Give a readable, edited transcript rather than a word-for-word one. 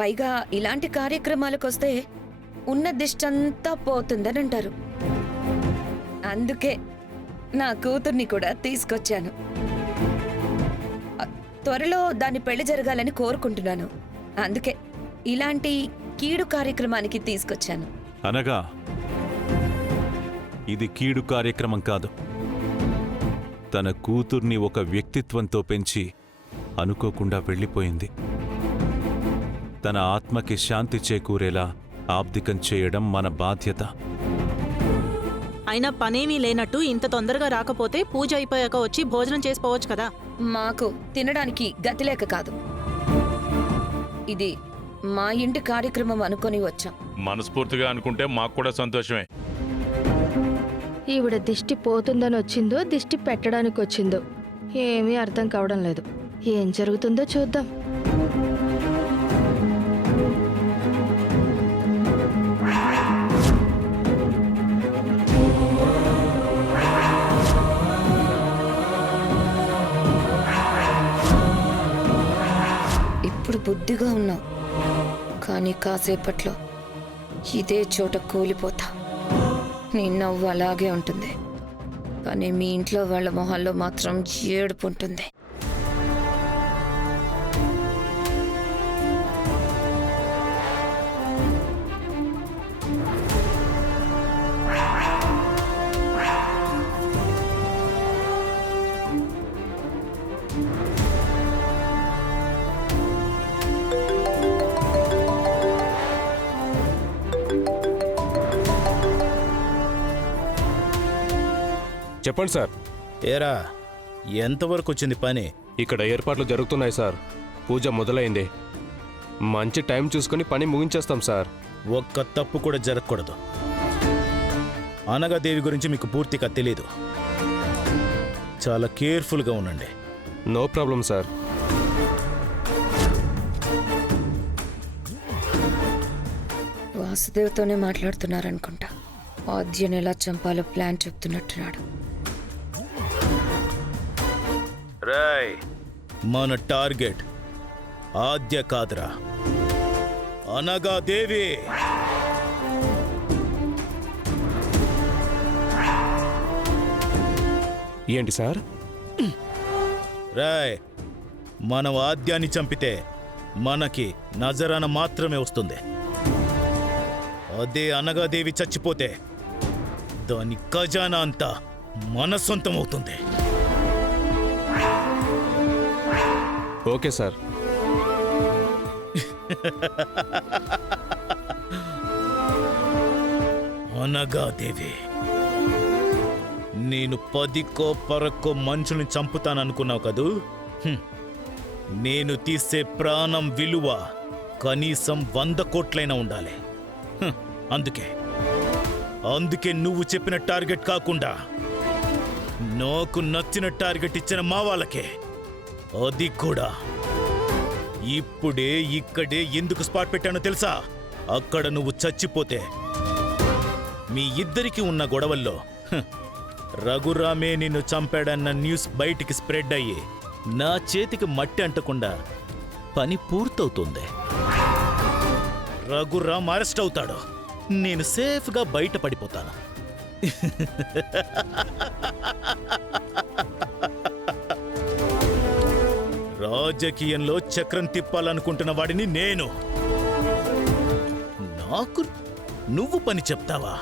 పైగా ఇలాంటి కార్యక్రమాలకొస్తే ఉన్న దిష్టంతా పోతుందని అంటారు. అందుకే నా కూతుర్ని కూడా తీసుకొచ్చాను. త్వరలో దాని పెళ్లి జరగాలని కోరుకుంటున్నాను. అందుకే ఇలాంటి కీడు కార్యక్రమానికి తీసుకొచ్చాను. అనగా ఇది కీడు కార్యక్రమం కాదు. తన కూతుర్ని ఒక వ్యక్తిత్వంతో పెంచి అనుకోకుండా వెళ్ళిపోయింది. తన ఆత్మకి శాంతి చేకూరేలా ఆబ్దికం చేయడం మన బాధ్యత. అయినా పనేమీ లేనట్టు ఇంత తొందరగా రాకపోతే పూజ అయిపోయాక వచ్చి భోజనం చేసుకోవచ్చు కదా. మాకు తినడానికి గతిలేక కాదు, ఇది మా ఇంటి కార్యక్రమం అనుకొని వచ్చాం. మనస్ఫూర్తిగా అనుకుంటే మాకు కూడా సంతోషమే. ఈవిడ దిష్టి పోతుందని వచ్చిందో దిష్టి పెట్టడానికి వచ్చిందో ఏమీ అర్థం కావడం లేదు. ఏం జరుగుతుందో చూద్దాం. ఇప్పుడు బుద్ధిగా ఉన్నావు, కానీ కాసేపట్లో ఇదే చోట కూలిపోతా. నీ నవ్వు అలాగే ఉంటుంది, కానీ మీ ఇంట్లో వాళ్ళ మొహాల్లో మాత్రం ఏడుపు ఉంటుంది. చెప్పండి సార్. ఏరా, ఎంతవరకు వచ్చింది పని? ఇక్కడ ఏర్పాట్లు జరుగుతున్నాయి సార్. పూజ మొదలైంది. మంచి టైం చూసుకుని పని ముగించేస్తాం సార్. ఒక్క తప్పు కూడా జరగకూడదు. అనగాదేవి గురించి మీకు పూర్తిగా తెలీదు. చాలా కేర్ఫుల్గా ఉండండి. No problem sir. వాసుదేవ్తోనే మాట్లాడుతున్నారనుకుంటా. ఆద్యను ఎలా చంపాలో ప్లాన్ చెప్తున్నట్టున్నాడు. రాయ్, మన టార్గెట్ ఆద్య కాదురా, అనగాదేవి. ఏంటి సార్? రాయ్, మనం ఆద్యాన్ని చంపితే మనకి నజరాన మాత్రమే వస్తుంది. అదే అనగాదేవి చచ్చిపోతే దాని ఖజానా అంతా మన సొంతం అవుతుంది. Okay sir. అనగాదేవి, నేను 10కో 12కో మనుషుల్ని చంపుతాననుకున్నావు కదూ? నేను తీసే ప్రాణం విలువ కనీసం 100 కోట్లైనా ఉండాలి. అందుకే నువ్వు చెప్పిన టార్గెట్ కాకుండా నాకు నచ్చిన టార్గెట్ ఇచ్చిన మా వాళ్ళకే, అది కూడా ఇప్పుడే ఇక్కడే ఎందుకు స్పాట్ పెట్టానో తెలుసా? అక్కడ నువ్వు చచ్చిపోతే మీ ఇద్దరికి ఉన్న గొడవల్లో రఘురామే నిన్ను చంపాడన్న న్యూస్ బయటికి స్ప్రెడ్ అయ్యి నా చేతికి మట్టి అంటకుండా పని పూర్తవుతుంది. రఘురామ్ అరెస్ట్ అవుతాడు, నేను సేఫ్గా బయట పడిపోతాను. రాజకీయంలో చక్రం తిప్పాలనుకుంటున్న వాడిని నేను. నాకు నువ్వు పని చెప్తావా?